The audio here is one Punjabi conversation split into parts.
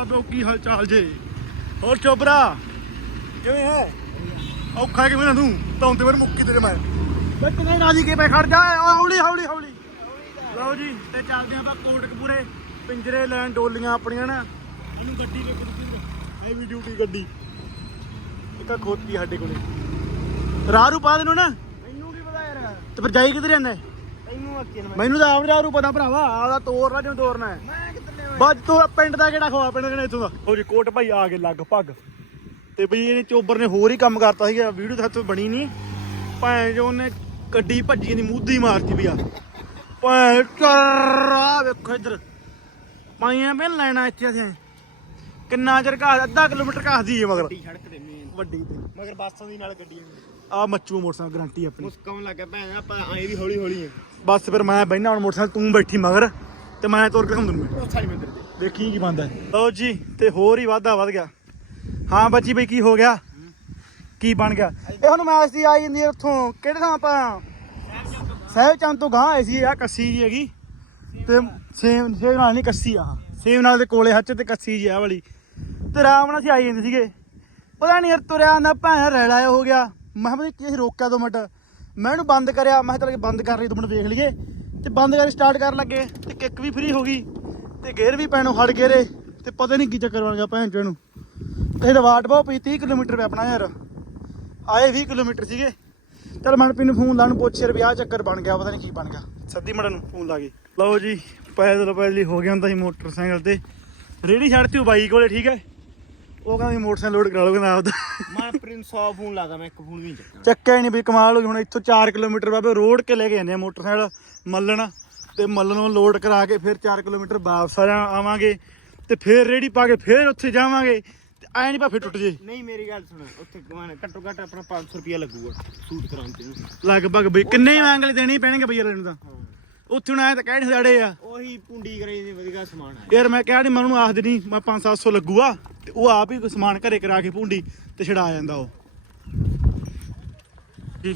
ਆਬੋ ਕੀ ਹਾਲ ਚਾਲ ਜੇ? ਹੋਰ ਚੋਬਰਾ ਕਿਵੇਂ ਹੈ? ਔਖਾ ਕਿਵੇਂ ਨਾ ਤੂੰ? ਤਾਂ ਤੇ ਮੈਨੂੰ ਮੁੱਕੀ ਤੇਰੇ ਮੈਂ। ਬੱਤ ਨਹੀਂ ਰਾਜੀ ਕੇ ਪੈ ਖੜ ਜਾ? ਹੌਲੀ ਹੌਲੀ ਹੌਲੀ। ਲਓ ਜੀ ਤੇ ਚੱਲਦੇ ਆਪਾਂ ਕੋਟਕਪੂਰੇ। ਪਿੰਜਰੇ ਲੈਣ ਡੋਲੀਆਂ ਆਪਣੀਆਂ ਨਾ। ਇਹਨੂੰ ਗੱਡੀ ਵੇਖ ਹੈਵੀ ਡਿਊਟੀ ਗੱਡੀ। ਇੱਕ ਆਹ ਖੋਤੀ ਸਾਡੇ ਕੋਲੇ। ਰਾਹ ਰੂ ਪਾ ਦੇਣੋ ਨਾ। ਮੈਨੂੰ ਕੀ ਪਤਾ ਯਾਰ। ਤੇ ਫਿਰ ਜਾਈ ਕਿੱਧਰ ਜਾਂਦਾ ਤੈਨੂੰ ਅੱਕੇ ਨਾ ਮੈਨੂੰ ਤਾਂ ਆਪ ਰਾਹ ਰੂ ਪਤਾ ਭਰਾਵਾ। ਆਦਾ ਤੋਰ ਲਾ ਜਿਵੇਂ ਤੋਰਨਾ ਹੈ। ਬਾਜ ਤੂੰ ਪਿੰਡ ਦਾ ਕਿਹੜਾ ਖਵਾ ਪਿੰਡ ਦਾ ਕਿਹੜਾ ਇੱਥੋਂ ਦਾ? ਉਹ ਜੀ ਕੋਟ ਭਾਈ ਆ ਗਏ ਲਗਭਗ। ਤੇ ਬਈ ਇਹਨੇ ਚੋਬਰ ਨੇ ਹੋਰ ਹੀ ਕੰਮ ਕਰਤਾ ਸੀਗਾ ਵੀਡੀਓ ਤਾਂ ਹੱਥੋਂ ਬਣੀ ਨਹੀਂ। ਭੈਣ ਜੋ ਉਹਨੇ ਗੱਡੀ ਭੱਜੀ ਦੀ ਮੂਧੀ ਮਾਰਤੀ ਵੀ ਆ। ਭੈਣ ਚਰਾ ਵੇਖੋ ਇੱਧਰ। ਪਾਈਆਂ ਪੈ ਲੈਣਾ ਇੱਥੇ ਅਸੀਂ। ਕਿੰਨਾ ਚਿਰ ਘਾਹ ਅੱਧਾ ਕਿਲੋਮੀਟਰ ਘਾਹਦੀ ਹੈ ਮਗਰ। ਵੱਡੀ ਸੜਕ ਤੇ ਮੇਨ ਵੱਡੀ ਤੇ। ਮਗਰ ਬੱਸਾਂ ਦੀ ਨਾਲ ਗੱਡੀਆਂ ਆ ਮੱਚੂ ਮੋਟਰਸਾਈਕਲ ਗਰੰਟੀ ਆਪਣੀ। ਮੁਸਕਾਉਣ ਲੱਗਾ ਭੈਣ ਆਪਾਂ ਐਂ ਵੀ ਹੌਲੀ ਹੌਲੀ ਬਸ ਫਿਰ ਮੈਂ ਬਹਿਣਾ ਹੁਣ ਮੋਟਰਸਾਈਕਲ ਤੂੰ ਬੈਠੀ ਮਗਰ। ਤੇ ਮੈਂ ਤੁਰ ਕੇ ਖੰਦੂ ਮੈਂ ਉੱਥਾ ਹੀ ਮੰਦਰ ਤੇ। ਦੇਖੀ ਕੀ ਬੰਦਾ ਲਓ ਜੀ ਤੇ ਹੋਰ ਹੀ ਵਾਧਾ ਵਧ ਗਿਆ। ਹਾਂ ਬੱਚੀ ਬਈ ਕੀ ਹੋ ਗਿਆ? ਕੀ ਬਣ ਗਿਆ? ਇਹ ਹੁਣ ਮੈਚ ਦੀ ਆਈ ਜਾਂਦੀ ਉੱਥੋਂ। ਕਿਹੜੇ ਥਾਂ ਆਪਾਂ? ਸਹਿਬ ਚੰਦ ਤੋਂ ਗਾਂ ਆਈ ਸੀ ਆ ਕੱਸੀ ਜੀ ਹੈਗੀ। ਤੇ ਸੇਮ ਸੇਮ ਨਾਲ ਨਹੀਂ ਕੱਸੀ ਆ। ਸੇਮ ਨਾਲ ਦੇ ਕੋਲੇ ਹੱਥ ਤੇ ਕੱਸੀ ਜੀ ਆ ਵਾਲੀ। ਤੇ ਆਰਾਮ ਨਾਲ ਅਸੀਂ ਆਈ ਜਾਂਦੇ ਸੀਗੇ। ਪਤਾ ਨਹੀਂ ਯਾਰ ਤੁਰਿਆ ਆਂਦਾ ਭੈਣ ਰੈਲਾ ਹੋ ਗਿਆ। ਮੈਂ ਕਿਹਾ ਕੀ ਰੋਕਿਆ ਦੋ ਮਿੰਟ। ਮੈਂ ਇਹਨੂੰ ਬੰਦ ਕਰਿਆ। ਮੈਂ ਕਿਹਾ ਚੱਲ ਬੰਦ ਕਰ ਲਈ ਦੋ ਮਿੰਟ ਵੇਖ ਲਈਏ। ਤੇ ਬੰਦ ਕਰ ਸਟਾਰਟ ਕਰਨ ਲੱਗੇ ਤੇ ਕਿੱਕ ਵੀ ਫ੍ਰੀ ਹੋ ਗਈ ਤੇ ਗੇਅਰ ਵੀ ਪੈਣੋਂ ਹਟ ਗਏ ਤੇ ਪਤਾ ਨਹੀਂ ਕੀ ਚੱਕਰ ਬਣ ਗਿਆ ਭੈਣ ਚੋ ਨੂੰ। ਤੇ ਇਹਦਾ ਵਾਟ ਬਹੁਤ ਪਈ 30 ਕਿਲੋਮੀਟਰ ਪਿਆ ਆਪਣਾ ਯਾਰ। ਆਏ 20 ਕਿਲੋਮੀਟਰ ਸੀਗੇ। ਚਲ ਮਨਪ੍ਰੀਤ ਨੂੰ ਫੋਨ ਲਾਣ ਪੁੱਛ ਯਾਰ ਵੀ ਆਹ ਚੱਕਰ ਬਣ ਗਿਆ, ਪਤਾ ਨਹੀਂ ਕੀ ਬਣ ਗਿਆ। ਸੱਦੀ ਮੜਨ ਨੂੰ ਫੋਨ ਲਾ ਗਈ ਲਓ ਜੀ ਪੈਦਲ ਹੀ ਹੋ ਗਿਆ ਹੁੰਦਾ ਸੀ ਮੋਟਰਸਾਈਕਲ ਤੇ। ਰੇੜੀ ਛੱਡਤੀ ਉਹ ਬਾਈ ਕੋਲੇ, ਠੀਕ ਹੈ? ਉਹ ਕਹਿੰਦਾ ਮੋਟਰਸਾਈਕਲ ਲੋਡ ਕਰਾ ਲਓ ਕਹਿੰਦਾ ਆਪਦਾ। ਮੈਂ ਪ੍ਰਿੰਸ 100 ਫੋਨ ਲਾਦਾ ਮੈਂ ਇੱਕ ਫੋਨ ਵੀ ਨਹੀਂ ਚੱਕਿਆ। ਚੱਕਿਆ ਹੀ ਨਹੀਂ ਵੀ ਕਮਾਲ ਹੋ ਗਈ ਹੁਣ ਇੱਥੋਂ 4 ਕਿਲੋਮੀਟਰ ਬਾਬੇ ਰੋਡ ਕੇ ਲੈ ਕੇ ਜਾਂਦੇ ਆ ਮੋਟਰਸਾਈਕਲ ਮੱਲਣ ਤੇ ਮੱਲਣੋਂ ਲੋਡ ਕਰਾ ਕੇ ਫਿਰ 4 ਕਿਲੋਮੀਟਰ ਵਾਪਸ ਆ ਜਾ- ਆਵਾਂਗੇ ਤੇ ਫਿਰ ਰੇੜੀ ਪਾ ਕੇ ਫਿਰ ਉੱਥੇ ਜਾਵਾਂਗੇ ਤੇ ਐ ਨਹੀਂ ਫਿਰ ਟੁੱਟ ਜੇ ਨਹੀਂ ਮੇਰੀ ਗੱਲ ਸੁਣ ਉੱਥੇ ਕਮਾਨ ਘੱਟੋ ਘੱਟ ਆਪਣਾ 500 ਰੁਪਿਆ ਲੱਗੂਗਾ ਸੂਟ ਕਰਾਉਣ ਤੇ। ਲਗਭਗ ਬਈ ਕਿੰਨੇ ਹੀ ਦੇਣੀ ਪੈਣਗੇ ਬਈ ਯਾਰ ਇਹਨੂੰ ਤਾਂ। ਉੱਥੇ ਹੁਣ ਆਏ ਤਾਂ ਕਹਿ ਨਹੀਂ ਸਾਡੇ ਆ। ਉਹੀ ਪੁੰਡੀ ਕਰੇ ਦੀ ਵਧੀਆ ਸਮਾਨ ਆ। ਯਾਰ ਮੈਂ ਕਿਹਾ ਨਹੀਂ ਮੈਂ ਉਹਨੂੰ ਆਖ ਦੇਣੀ ਮੈਂ 5-700 ਲੱਗੂਗਾ ਤੇ ਉਹ ਆਪ ਹੀ ਸਮਾਨ ਘਰੇ ਕਰਾ ਕੇ ਭੁੰਡੀ ਤੇ ਛਡਾ ਜਾਂਦਾ ਉਹ। ਜੀ।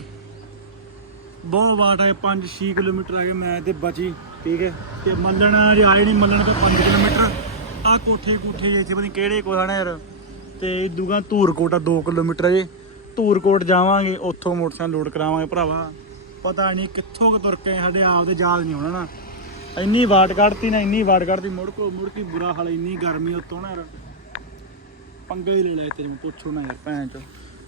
ਬਹੁਤ ਬਾਟ ਆਏ 5-6 ਕਿਲੋਮੀਟਰ ਆ ਗਏ ਮੈਂ ਤੇ ਬਚੀ ਠੀਕ ਹੈ। ਤੇ ਮੱਲਣ ਜੇ ਆਏ ਨਹੀਂ ਮੱਲਣ ਤੋਂ 5 ਕਿਲੋਮੀਟਰ। ਆ ਕੋਠੇ ਕੋਠੇ ਜੇ ਇੱਥੇ ਪਤਾ ਕਿਹੜੇ ਕੋਲ ਨੇ ਯਾਰ। ਤੇ ਦੂਗਾ ਧੂਰਕੋਟ ਆ 2 ਕਿਲੋਮੀਟਰ ਜੇ ਧੂਰਕੋਟ ਜਾਵਾਂਗੇ ਉੱਥੋਂ ਮੋਟਰਸਾਈਕਲ ਲੋਡ ਕਰਾਵਾਂਗੇ ਭਰਾਵਾ। ਪਤਾ ਨਹੀਂ ਕਿੱਥੋਂ ਕੁ ਤੁਰ ਕੇ ਸਾਡੇ ਆਪ ਦੇ ਯਾਦ ਨਹੀਂ ਹੋਣਾ ਨਾ। ਇੰਨੀ ਵਾਟ ਕੱਢਤੀ ਨਾ ਇੰਨੀ ਵਾਟ ਕੱਢਤੀ ਮੁੜ ਕੋ ਮੁੜ ਕੇ ਬੁਰਾ ਹਾਲ ਇੰਨੀ ਗਰਮੀ ਉੱਤੋਂ ਨਾ ਯਾਰ। ਪੰਗੇ ਹੀ ਲੈ ਲੈ ਮੈਂ ਪੁੱਛੋ ਨਾ ਯਾਰ ਭੈਣ ਚ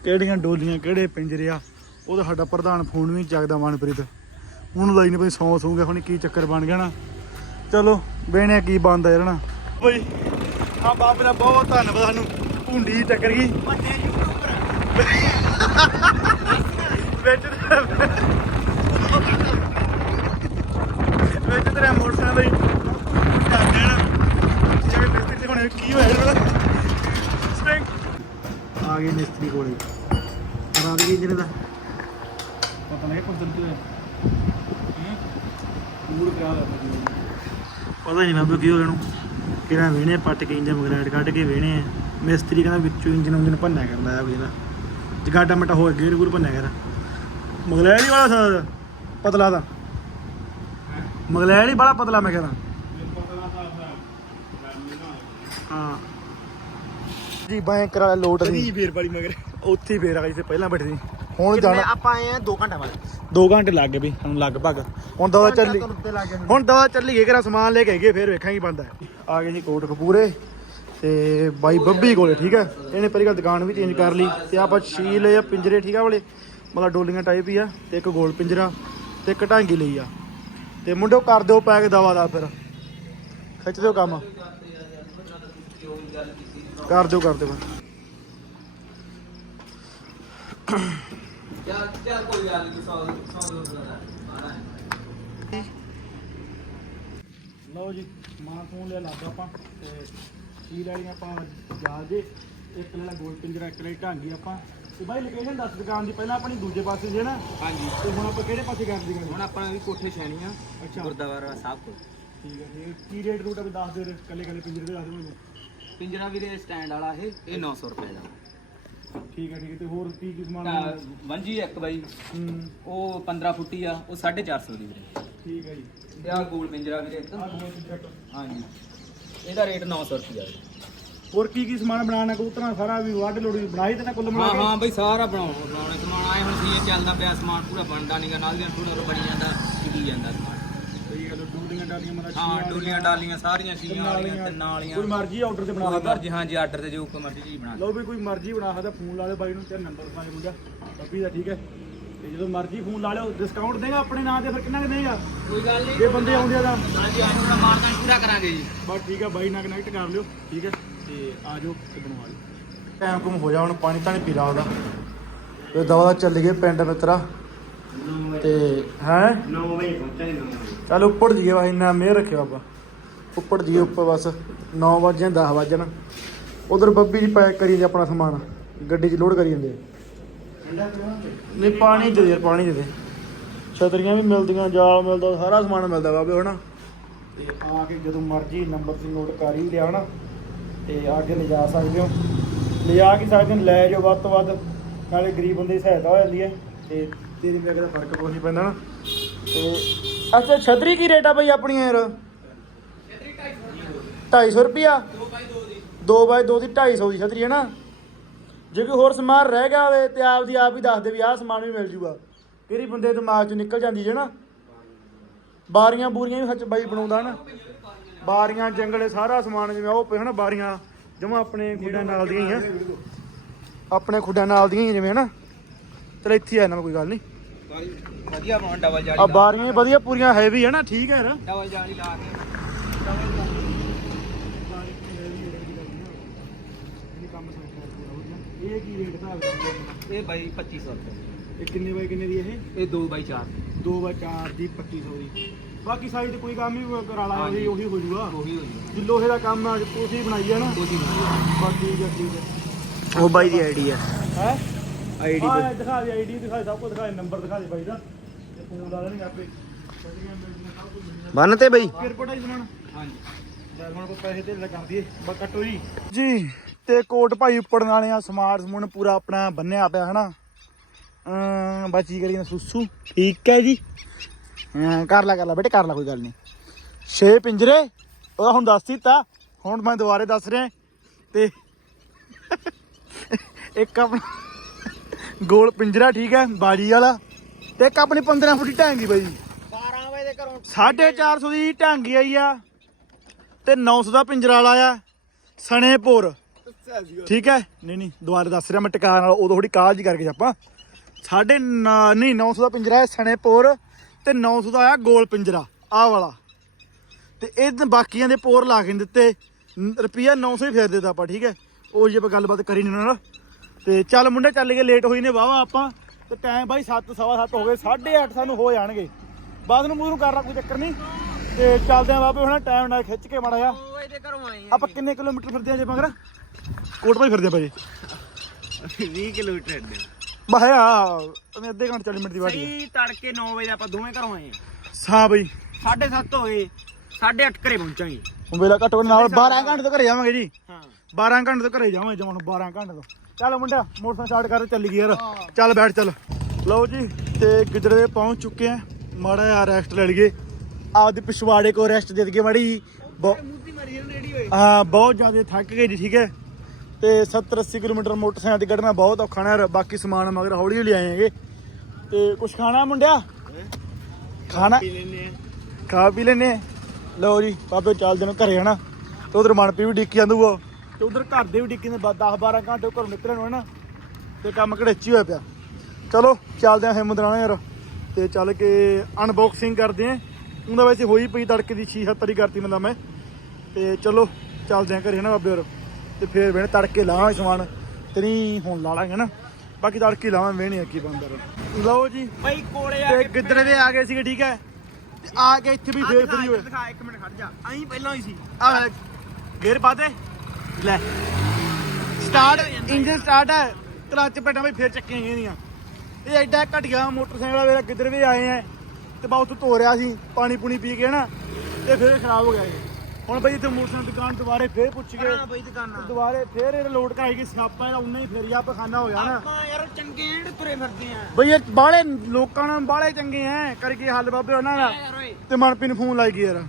ਕਿਹੜੀਆਂ ਡੋਲੀਆਂ ਕਿਹੜੇ ਪਿੰਜਰੇ ਆ ਉਹ ਤਾਂ ਸਾਡਾ ਪ੍ਰਧਾਨ ਫੋਨ ਵੀ ਚੱਕਦਾ ਮਨਪ੍ਰੀਤ। ਉਹਨੂੰ ਲਾਈ ਨਹੀਂ ਪਈ ਸੌ ਸੌ ਗਿਆ ਹੁਣ ਕੀ ਚੱਕਰ ਬਣ ਗਿਆ ਨਾ। ਚਲੋ ਵੇਣੇ ਕੀ ਬਣਦਾ ਯਾਰ ਨਾ। ਬਈ ਆ ਬਾਬੇ ਦਾ ਬਹੁਤ ਧੰਨਵਾਦ ਸਾਨੂੰ ਭੁੰਡੀ ਟੱਕਰ ਗਈ। ਵੱਡੇ ਯੂਟਿਊਬਰ ਵਿੱਚ ਵਿੱਚ ਤੇਰਾ ਮੋਟਰਸਾਈਕਲ ਬਈ ਕਰ ਦੇਣਾ ਜਿਵੇਂ ਮਿਸਤਰੀ ਤੇ ਹੁਣ ਕੀ ਹੋਇਆ ਇਹਦਾ? ਸਟ੍ਰਿੰਗ ਆ ਗਏ ਮਿਸਤਰੀ ਕੋਲੇ। ਕਰਾ ਦੇ ਜਿਹੜੇ ਦਾ ਪਤਾ ਨਹੀਂ ਕੁਝ ਦਿਨ ਮੂਡ ਖਰਾਬ ਹੈ? ਪਤਾ ਨਹੀਂ ਬਾਬੂ ਕੀ ਹੋ ਗਿਆ ਨੂੰ ਕਿਹੜਾ ਵੇਣੇ ਪੱਟ ਕੇ ਇੰਜਨ ਮਗਰਾਟ ਕੱਢ ਕੇ ਵੇਣੇ ਆ। ਮਿਸਤਰੀ ਕਹਿੰਦਾ ਵਿੱਚੋਂ ਇੰਜਨ ਉਂਜਨ ਭੰਨਿਆ ਕਰਦਾ ਆ ਵੀ ਇਹਦਾ ਜਗਾਡਾ ਮਟਾ ਹੋ ਗੇਰ ਗੁਰ ਭੰਨਿਆ ਕਰ। ਮਗਲੈਲੀ ਵਾਲਾ ਸਾ ਪਤਲਾ ਦਾ ਮਗਲੈਲੀ ਬੜਾ ਪਤਲਾ ਮੈਂ ਕਹਿੰਦਾ ਹਾਂ। ਜੀ ਬੈਂਕ ਵਾਲਾ ਲੋਟ ਸੀ ਫੇਰ ਵਾਲੀ ਮਗਰ। ਉੱਥੇ ਹੀ ਫੇਰ ਆ ਗਈ ਸੀ ਪਹਿਲਾਂ ਬੈਠੀ ਸੀ। ਹੁਣ ਜਾਣਾ। ਆਪਾਂ ਆਏ ਆ 2 ਘੰਟੇ ਬਾਅਦ। 2 ਘੰਟੇ ਲੱਗ ਗਏ ਵੀ ਹੁਣ ਲਗਭਗ। ਹੁਣ ਦਵਾ ਚੱਲੀ ਹੁਣ ਦਵਾ ਚੱਲੀ ਗਏ ਕਰਾ ਸਮਾਨ ਲੈ ਕੇ ਗਏ ਫੇਰ ਵੇਖਾਂਗੇ ਬੰਦਾ ਆ ਗਏ ਜੀ ਕੋਟ ਕਪੂਰੇ ਤੇ ਬਾਈ ਬੱਬੀ ਕੋਲੇ ਠੀਕ ਹੈ? ਇਹਨੇ ਪਹਿਲੀ ਗੱਲ ਦੁਕਾਨ ਵੀ ਚੇਂਜ ਕਰ ਲਈ ਤੇ ਆਪਾਂ ਸ਼ੀਲ ਜਾਂ ਪਿੰਜਰੇ ਠੀਕ ਆ ਵਾਲੇ। ਮਤਲਬ ਡੋਲੀਆਂ ਟਾਈਪ ਹੀ ਆ ਤੇ ਇੱਕ ਗੋਲ ਪਿੰਜਰਾ। ਤੇ ਇੱਕ ਢਾਂਗੀ ਲਈ ਆ। ਤੇ ਮੁੰਡਿਓ ਕਰ ਦਿਓ ਪੈਕ ਦਵਾ ਦਾ ਫਿਰ। ਖਿੱਚ ਦਿਓ ਕੰਮ। ਕਰ ਦਿਓ ਕਰ ਦਿਓ ਫਿਰ। ਲਓ ਜੀ ਮਾਂ ਫੋਨ ਲਿਆ ਲੱਗ ਆਪਾਂ ਤੇ ਸ਼ੀਲ ਵਾਲੀਆਂ ਆਪਾਂ ਜਾ ਜੇ ਇੱਕ ਲੈਣਾ ਗੋਲ ਪਿੰਜਰਾ ਇੱਕ ਲੈ ਢਾਂਗੀ ਆਪਾਂ। ਤੇ ਬਾਈ ਲੋਕੇਸ਼ਨ ਦੱਸ ਦੁਕਾਨ ਦੀ ਪਹਿਲਾਂ ਆਪਣੀ ਦੂਜੇ ਪਾਸੇ ਸੀ ਨਾ। ਹਾਂਜੀ। ਤੇ ਹੁਣ ਆਪਾਂ ਕਿਹੜੇ ਪਾਸੇ ਕਰਦੇ ਹਾਂ? ਹੁਣ ਆਪਣਾ ਵੀ ਕੋਠੇ ਛੈਣੀਆਂ ਅੱਛਾ। ਗੁਰਦੁਆਰਾ ਸਾਹਿਬ ਕੋਲ। ਠੀਕ ਹੈ ਠੀਕ ਹੈ। ਕੀ ਰੇਟ ਰੂਟ ਆ ਵੀ ਦੱਸ ਦੇ ਕੱਲੇ ਕੱਲੇ ਪਿੰਜਰੇ ਦੇ ਦੱਸ ਦੇ ਮੈਨੂੰ ਪਿੰਜਰਾ ਵੀਰੇ ਸਟੈਂਡ ਵਾਲਾ ਇਹ ਇਹ 900 ਰੁਪਏ ਦਾ। ਠੀਕ ਹੈ ਠੀਕ ਹੈ ਤੇ ਹੋਰ ਕੀ ਕੀ ਸਮਾਨ ਵੰਜੀ ਇੱਕ ਬਾਈ। ਉਹ 15 ਫੁੱਟੀ ਆ ਉਹ 450 ਦੀ ਵੀਰੇ। ਠੀਕ ਹੈ ਜੀ। ਤੇ ਆ ਗੋਲ ਪਿੰਜਰਾ ਵੀਰੇ ਇੱਕ। ਹਾਂਜੀ। ਇਹਦਾ ਰੇਟ 900 ਰੁਪਏ ਹੋਰ ਕੀ ਕੀ ਸਮਾਨ ਬਣਾਉਣਾ ਕਬੂਤਰਾਂ ਦਾ ਸਾਰਾ ਵੀ ਵੱਢ ਲੋੜੀ ਬਣਾਈ ਤੇ ਨਾ ਕੁੱਲ ਹਾਂ ਕੇ? ਹਾਂ ਬਈ ਸਾਰਾ ਬਣਾਉਣਾ ਬਣਾਉਣੇ ਸਮਾਨ। ਆਏ ਹੁਣ ਸੀ ਚੱਲਦਾ ਪਿਆ ਸਮਾਨ ਪੂਰਾ ਬਣਦਾ ਨਹੀਂਗਾ ਨਾਲ ਦੀਆਂ ਥੋੜਾ ਥੋੜਾ ਬਣੀ ਜਾਂਦਾ ਸਿੱਕੀ ਜਾਂਦਾ ਸਮਾਨ। ਸਹੀ ਗੱਲ ਡੂਡੀਆਂ ਡਾਲੀਆਂ ਮਤਲਬ ਹਾਂ ਡੋਲੀਆਂ ਡਾਲੀਆਂ ਸਾਰੀਆਂ ਸੀਆਂ ਵਾਲੀਆਂ ਤਿੰਨਾਂ ਵਾਲੀਆਂ। ਕੋਈ ਮਰਜ਼ੀ ਆਰਡਰ ਤੇ ਬਣਾ ਸਕਦਾ। ਮਰਜ਼ੀ ਹਾਂਜੀ ਆਰਡਰ ਤੇ ਜੋ ਕੋਈ ਮਰਜ਼ੀ ਚੀਜ਼ ਬਣਾ ਲਓ ਵੀ ਕੋਈ ਮਰਜ਼ੀ ਬਣਾ ਸਕਦਾ ਫੋਨ ਲਾ ਲਿਓ ਬਾਈ ਨੂੰ ਤੇ ਨੰਬਰ ਪਾ ਦੇ ਮੁੰਡਾ। ਬੱਬੀ ਦਾ ਠੀਕ ਹੈ। ਤੇ ਜਦੋਂ ਮਰਜ਼ੀ ਫੋਨ ਲਾ ਲਿਓ ਡਿਸਕਾਊਂਟ ਦੇਗਾ ਆਪਣੇ ਨਾਂ ਤੇ ਫਿਰ ਕਿੰਨਾ ਕੁ ਦੇਗਾ? ਕੋਈ ਗੱਲ ਨਹੀਂ ਜੇ ਬੰਦੇ ਆਉਂਦੇ ਆ ਤਾਂ। ਹਾਂਜੀ ਥੋੜਾ ਮਾਰਕਾਂ ਪੂਰਾ ਕਰਾਂਗੇ ਜੀ। ਬਸ ਠੀਕ ਹੈ ਬਾਈ ਨਾਲ ਕਨੈਕਟ ਕਰ ਲਿਓ ਠੀਕ ਹੈ। ਤੇ ਆ ਜਾਓ ਤੇ ਬਣਵਾ ਲਿਓ। ਟਾਈਮ ਕੁਮ ਹੋ ਜਾ ਹੁਣ ਪਾਣੀ ਤਾਂ ਨਹੀਂ ਪੀ ਰਹਾ ਉਹਦਾ। ਤੇ ਦਵਾ ਦਾ ਚੱਲ ਗਏ ਪਿੰਡ ਮਿੱਤਰਾ। ਤੇ ਹੈ? 9 ਵਜੇ ਪਹੁੰਚਾਂਗੇ 9 ਵਜੇ ਚੱਲ ਉੱਪਰ ਜੀਏ ਵਾ ਇੰਨਾ ਮੇਰ ਰੱਖਿਆ ਬਾਬਾ ਉੱਪਰ ਜੀਏ ਉੱਪਰ ਬਸ 9 ਵਜੇ 10 ਵਜਣ ਉਧਰ ਬੱਬੀ ਜੀ ਪੈਕ ਕਰੀ ਜਾਂਦੇ ਆਪਣਾ ਸਮਾਨ। ਗੱਡੀ 'ਚ ਲੋਡ ਕਰੀ ਜਾਂਦੇ। ਨਹੀਂ ਪਾਣੀ ਦੇ ਦੇ ਯਾਰ ਪਾਣੀ ਦੇ ਦੇ। ਛਤਰੀਆਂ ਵੀ ਮਿਲਦੀਆਂ ਜਾਲ ਮਿਲਦਾ ਸਾਰਾ ਸਮਾਨ ਮਿਲਦਾ ਬਾਬੇ ਹਨਾ? ਤੇ ਆ ਕੇ ਜਦੋਂ ਮਰਜ਼ੀ ਨੰਬਰ ਤੇ ਨੋਟ ਕਰ ਹੀ ਲਿਆ ਹਨਾ? ਤੇ ਆ ਕੇ ਲਿਜਾ ਸਕਦੇ ਹੋ। ਲਿਜਾ ਕੇ ਸਕਦੇ ਹੋ, ਲੈ ਜਾਓ ਵੱਧ ਤੋਂ ਵੱਧ। ਨਾਲੇ ਗਰੀਬ ਬੰਦੇ ਦੀ ਸਹਾਇਤਾ ਹੋ ਜਾਂਦੀ ਹੈ ਤੇ ਤੇਰੀ ਮੇਰੇ ਦਾ ਫ਼ਰਕ ਕੋਈ ਨਹੀਂ ਪੈਂਦਾ ਨਾ। ਤੇ ਅੱਛਾ, ਛਤਰੀ ਕੀ ਰੇਟ ਆ ਬਈ ਆਪਣੀ ਯਾਰ? 250 ਰੁਪਿਆ 2 ਬਾਈ 2 ਦੀ 250 ਦੀ ਛਤਰੀ ਹੈ ਨਾ। ਜੇ ਕੋਈ ਹੋਰ ਸਮਾਨ ਰਹਿ ਗਿਆ ਹੋਵੇ ਤੇ ਆਪ ਦੀ ਆਪ ਹੀ ਦੱਸ ਦੇ ਵੀ ਆਹ ਸਮਾਨ ਵੀ ਮਿਲ ਜੂਗਾ। ਤੇਰੀ ਬੰਦੇ ਦਿਮਾਗ ਚੋਂ ਨਿਕਲ ਜਾਂਦੀ ਹੈ ਨਾ। ਬਾਰੀਆਂ ਬੂਰੀਆਂ ਵੀ ਸੱਚ ਬਾਈ ਬਣਾਉਂਦਾ ਨਾ। ਬਾਰੀਆਂ ਜੰਗਲੇ ਸਾਰਾ ਸਮਾਨ ਜਿਵੇਂ ਉਹ ਪਏ ਹਨਾ ਬਾਰੀਆਂ ਜਮਾ ਆਪਣੇ ਖੁੱਡਾਂ ਨਾਲ ਦੀਆਂ ਹੀ ਆ। ਆਪਣੇ ਖੁੱਡਾਂ ਨਾਲ ਦੀਆਂ ਹੀ ਆ ਜਿਵੇਂ ਹਨਾ। ਚਲ ਇੱਥੇ ਆ ਨਾ ਕੋਈ ਗੱਲ ਨਹੀਂ। ਵਧੀਆ ਬਣਾਉਣ ਡਬਲ ਜਾਲੀ ਆ ਬਾਰੀਆਂ ਵੀ ਵਧੀਆ ਪੂਰੀਆਂ ਹੈਵੀ ਹੈ ਨਾ ਠੀਕ ਹੈ ਯਾਰ। ਡਬਲ ਜਾਲੀ ਲਾ ਕੇ। ਇਹ ਕੀ ਰੇਟ ਦਾ ਇਹ ਬਾਈ 2500 ਰੁਪਏ। ਇਹ ਕਿੰਨੇ ਬਾਈ ਕਿੰਨੇ ਦੀ ਇਹ? ਇਹ 2 ਬਾਈ 4 2 ਬਾਈ 4 ਦੀ 2500 ਦੀ। ਬਾਕੀ ਸਾਈਡ ਤੇ ਕੋਈ ਕੰਮ ਹੀ ਕਰਾ ਲਾ। ਉਹੀ ਉਹੀ ਹੋ ਜੂਗਾ। ਉਹੀ ਹੋ ਜੀ ਜੇ ਲੋਹੇ ਦਾ ਕੰਮ ਆ ਤੁਸੀਂ ਬਣਾਈ ਆ ਨਾ। ਉਹਦੀ ਬਸ ਠੀਕ ਠੀਕ ਹੈ ਉਹ ਬਾਈ ਦੀ ਆਈਡੀ ਆ। ਹੈ? ਆਈਡੀ ਦਿਖਾ ਦੇ ਆਈਡੀ ਦਿਖਾ ਦੇ ਸਭ ਕੁਝ ਦਿਖਾ ਦੇ ਨੰਬਰ ਦਿਖਾ ਦੇ ਬਾਈ ਦਾ। ਤੇ ਫੋਨ ਲਾ ਲੈਣਗੇ ਆਪੇ। ਬੰਨ ਤੇ ਬਾਈ। ਫਿਰ ਪਟਾਈ ਸਮਾਨ ਹਾਂਜੀ। ਚੱਲ ਹੁਣ ਕੋਈ ਪੈਸੇ ਤੇ ਲਗਾ ਦਈਏ ਬਸ ਕੱਟੋ ਜੀ। ਜੀ ਤੇ ਕੋਟ ਭਾਈ ਉੱਪੜਨ ਵਾਲੇ ਆ ਸਮਾਰ ਸਮੂਨ ਪੂਰਾ ਆਪਣਾ ਬੰਨਿਆ ਪਿਆ ਹਨਾ? ਅਮ ਬਾਚੀ ਕਰੀ ਨਾ ਸੁਸੂ। ਠੀਕ ਹੈ ਜੀ। ਹਾਂ ਕਰ ਲਾ ਕਰ ਲਾ ਬੇਟੇ ਕਰ ਲਾ ਕੋਈ ਗੱਲ ਨਹੀਂ ਛੇ ਪਿੰਜਰੇ ਉਹ ਹੁਣ ਦੱਸ ਦਿੱਤਾ। ਹੁਣ ਮੈਂ ਦੁਬਾਰੇ ਦੱਸ ਰਿਹਾ ਤੇ ਇੱਕ ਆਪਣਾ ਗੋਲ ਪਿੰਜਰਾ ਠੀਕ ਹੈ ਬਾਜੀ ਵਾਲਾ। ਤੇ ਇੱਕ ਆਪਣੀ 15 ਫੁੱਟੀ ਢਾਂਗੀ ਬਾਈ। 12 ਵਜੇ ਦੇ ਘਰੋਂ 450 ਦੀ ਢਾਂਗੀ ਆਈ ਆ ਤੇ 900 ਦਾ ਪਿੰਜਰਾ ਵਾਲਾ ਆ ਸਣੇਪੁਰ। ਠੀਕ ਹੈ? ਨਹੀਂ ਨਹੀਂ ਦੁਬਾਰਾ ਦੱਸ ਰਿਹਾ ਮੈਂ ਟਿਕਾਣ ਨਾਲ ਉਦੋਂ ਥੋੜੀ ਕਾਲ ਜੀ ਕਰਕੇ ਆਪਾਂ ਸਾਢੇ ਨਾ- ਨਹੀਂ 900 ਦਾ ਪਿੰਜਰਾ ਹੈ ਸਣੇਪੁਰ। ਤੇ 900 ਦਾ ਆਇਆ ਗੋਲ ਪਿੰਜਰਾ, ਆਹ ਵਾਲਾ। ਤੇ ਇਹ ਬਾਕੀਆਂ ਦੇ ਪੋਰ ਲਾ ਕੇ ਨਹੀਂ ਦਿੱਤੇ, ਨ- ਰੁਪਈਆ 900 ਹੀ ਫੇਰ ਦਿੱਤਾ ਆਪਾਂ, ਠੀਕ ਹੈ? ਉਹ ਜੇ ਆਪਾਂ ਗੱਲਬਾਤ ਕਰੀ ਨਹੀਂ ਉਹਨਾਂ ਨਾਲ। ਤੇ ਚੱਲ ਮੁੰਡੇ, ਚੱਲ ਗਏ ਲੇਟ ਹੋਈ ਨੇ ਵਾਵਾ ਆਪਾਂ। ਤੇ ਟਾਈਮ ਬਾਈ 7 ਸਵਾ 7 ਹੋ ਗਏ 8:30 ਸਾਨੂੰ ਹੋ ਜਾਣਗੇ। ਬਾਅਦ ਨੂੰ ਮੂੰਹ ਨੂੰ ਕਰਨਾ ਕੋਈ ਚੱਕਰ ਨਹੀਂ ਤੇ ਚੱਲਦੇ ਆਂ ਬਾਬੇ ਹੁਣ ਟਾਈਮ ਨਾਲ ਖਿੱਚ ਕੇ ਮਾੜਾ ਜਾ 9 ਵਜੇ ਦੇ ਘਰੋਂ ਆਏ ਆਪਾਂ ਕਿੰਨੇ ਕਿਲੋਮੀਟਰ ਫਿਰਦੇ ਆਂ ਜੇ ਮਗਰ? ਕੋਟ ਭਾਈ ਫਿਰਦੇ ਆ ਭਾਜੀ। 20 ਕਿਲੋਮੀਟਰ ਅੱਡੇ ਬਾਹਿਆ ਉਹਨੇ ਅੱਧੇ ਘੰਟੇ 40 ਮਿੰਟ ਦੀ ਵਾਰੀ ਸਹੀ ਤੜਕੇ 9 ਵਜੇ ਆਪਾਂ ਦੋਵੇਂ ਘਰੋਂ ਆਏ ਹਾਂ। ਬਈ। 7:30 ਹੋਏ 8:30 ਘਰੇ ਪਹੁੰਚਾਂਗੇ। ਹੁਣ ਵੇਲਾ ਘੱਟੋ ਘੱਟ ਨਾਲ 12 ਘੰਟੇ ਤੋਂ ਘਰੇ ਜਾਵਾਂਗੇ ਜੀ। ਹਾਂ। 12 ਘੰਟੇ ਤੋਂ ਘਰੇ ਜਾਵਾਂਗੇ ਜਮਾਂ ਨੂੰ 12 ਘੰਟੇ ਤੋਂ। ਚੱਲ ਮੁੰਡਿਆ ਮੋਟਰਸਾਈਕਲ ਸਟਾਰਟ ਕਰ ਚੱਲੀ ਗਈ ਯਾਰ ਚੱਲ ਬੈਠ ਚੱਲ। ਲਓ ਜੀ ਤੇ ਗਿੱਦੜੇ ਪਹੁੰਚ ਚੁੱਕੇ ਆ ਮਾੜਾ ਜਿਹਾ ਰੈਸਟ ਲੈ ਲਈਏ। ਆਪਦੇ ਪਿਛਵਾੜੇ ਕੋ ਰੈਸਟ ਦੇ ਦਈਏ ਮਾੜੀ ਹਾਂ ਬਹੁਤ ਜ਼ਿਆਦਾ ਥੱਕ ਗਏ ਜੀ ਠੀਕ ਹੈ। ਤੇ 70 80 ਕਿਲੋਮੀਟਰ ਮੋਟਰਸਾਈਕਲ ਤੇ ਕੱਢਣਾ ਬਹੁਤ ਔਖਾ ਨਾ ਯਾਰ। ਬਾਕੀ ਸਮਾਨ ਮਗਰ ਹੌਲੀ ਹੌਲੀ ਆਏ ਹੈਗੇ। ਤੇ ਕੁਛ ਖਾਣਾ ਮੁੰਡਿਆ? ਖਾਣਾ? ਪੀ ਲੈਨੇ ਆ। ਖਾ ਪੀ ਲੈਨੇ ਆ। ਲਓ ਜੀ ਬਾਬੇ ਚੱਲਦੇ ਨੂੰ ਘਰੇ ਹਨਾ? ਤੇ ਉਧਰ ਮਨਪੀ ਵੀ ਡਿੱਕੀ ਜਾਂਦੂਗਾ ਤੇ ਉਧਰ ਘਰ ਦੇ ਵੀ ਡਿੱਕੀ ਨੇ 10 12 ਘੰਟੇ ਘਰੋਂ ਨਿਕਲਣ ਨੂੰ ਹਨਾ? ਤੇ ਕੰਮ ਘੜੇਚੀ ਹੋਇਆ ਪਿਆ। ਚਲੋ ਚੱਲਦੇ ਆਂ ਹਿੰਮਤ ਨਾਲ ਯਾਰ। ਤੇ ਚੱਲ ਕੇ ਅਨਬਾਕਸਿੰਗ ਕਰਦੇ ਆਂ। ਉਹਦਾ ਵੈਸੇ ਹੋਈ ਪਈ ਤੜਕੇ ਦੀ 6 ਹੀ ਕਰਤੀ ਮਤਲਬ ਮੈਂ। ਤੇ ਚਲੋ ਚੱਲਦੇ ਆਂ ਘਰੇ ਹਨਾ ਬਾਬੇ ਹੋਰ? ਤੇ ਫੇਰ ਵੇਣੇ ਤੜਕੇ ਲਾਵਾਂਗੇ ਸਮਾਨ। ਤੇ ਨਹੀਂ ਹੁਣ ਲਾ ਲਾਂਗੇ ਨਾ। ਬਾਕੀ ਤੜਕੇ ਲਾਵਾਂ ਵੇਣੇ ਕੀ ਬੰਦਰ ਲਓ ਜੀ। ਬਾਈ ਕੋਲੇ ਆ ਤੇ ਕੇ ਗਿੱਦੜੇ ਦੇ ਆ ਗਏ ਸੀਗੇ ਠੀਕ ਹੈ। ਤੇ ਆ ਕੇ ਇੱਥੇ ਵੀ ਫੇਰ ਫਰੀ ਹੋਏ। ਦਿਖਾ ਇੱਕ ਮਿੰਟ ਖੜ ਜਾ। ਅਹੀਂ ਪਹਿਲਾਂ ਹੀ ਸੀ। ਆ ਗੇਰ ਪਾ ਦੇ। ਲੈ। ਸਟਾਰਟ ਇੰਜਨ ਸਟਾਰਟ ਹੈ। ਕਲੱਚ ਪੈਟਾਂ ਵੀ ਫੇਰ ਚੱਕੀਆਂ ਗਈਆਂ ਦੀਆਂ ਇਹ ਐਡਾ ਘਟੀਆ ਮੋਟਰਸਾਈਕਲ ਵਾਲਾ ਕਿੱਧਰ ਵੀ ਆਏ ਆ ਤੇ ਬਾ ਉੱਥੋਂ ਧੋ ਰਿਆ ਸੀ ਪਾਣੀ ਪੂਣੀ ਪੀ ਕੇ ਨਾ। ਤੇ ਫੇਰ ਖਰਾਬ ਹੋ ਗਿਆ ਇਹ। ਹੁਣ ਬਈ ਇੱਥੇ ਮੋਟਰਸਾਈਕਲ ਦੁਕਾਨ ਦੁਬਾਰੇ ਫੇਰ ਪੁੱਛ ਗਏ। ਹਾਂ ਬਾਈ ਦੁਕਾਨਾਂ। ਦੁਬਾਰੇ ਫੇਰ ਇਹ ਲੋਡ ਕਰਾਈ ਗਈ ਸਿਆਪਾ ਇਹਦਾ ਉਨਾ ਹੀ ਫੇਰ ਜਾ ਪਖਾਨਾ ਹੋ ਗਿਆ ਨਾ ਆਪਾਂ ਯਾਰ ਚੰਗੇ ਜਿਹੜੇ ਤੁਰੇ ਫਿਰਦੇ ਆ। ਬਈ ਇਹ ਬਾਲੇ ਲੋਕਾਂ ਨਾਲ ਬਾਲੇ ਚੰਗੇ ਐ ਕਰਕੇ ਹੱਲ ਬਾਬੇ ਉਹਨਾਂ ਓਏ। ਤੇ ਮਨਪੀ ਨੂੰ ਫੋਨ ਲਾਈ ਗਈ ਯਾਰ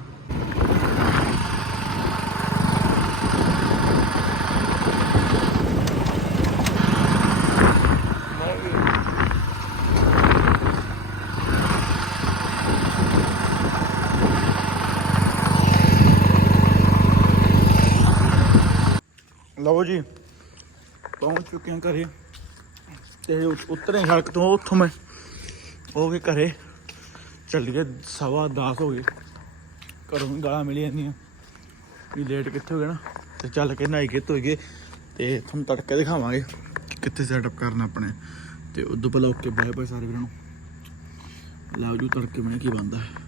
ਲਓ ਜੀ ਪਹੁੰਚ ਚੁੱਕੇ ਹਾਂ ਘਰੇ। ਤੇ ਉ- ਉਤਰੇ ਸੜਕ ਤੋਂ, ਉੱਥੋਂ ਮੈਂ ਹੋ ਕੇ ਘਰੇ ਚੱਲ ਗਏ ਸਵਾ 10 ਹੋ ਗਏ। ਘਰੋਂ ਵੀ ਗਾਲਾਂ ਮਿਲੀ ਜਾਂਦੀਆਂ ਵੀ ਲੇਟ ਕਿੱਥੇ ਹੋ ਗਏ ਨਾ। ਤੇ ਚੱਲ ਕੇ ਨਹਾਈ ਕੇ ਧੋਈ ਗਏ ਤੇ ਤੁਹਾਨੂੰ ਤੜਕੇ ਦਿਖਾਵਾਂਗੇ ਕਿੱਥੇ ਸੈਟਅਪ ਕਰਨਾ ਆਪਣੇ। ਤੇ ਉਦੋਂ ਪਹਿਲਾਂ ਓਕੇ ਬਾਏ ਬਾਏ ਸਾਰੇ ਵੀਰਾਂ ਨੂੰ। ਲਓ ਜੀ, ਤੜਕੇ ਬਣੇ ਕੀ ਬੰਦਾ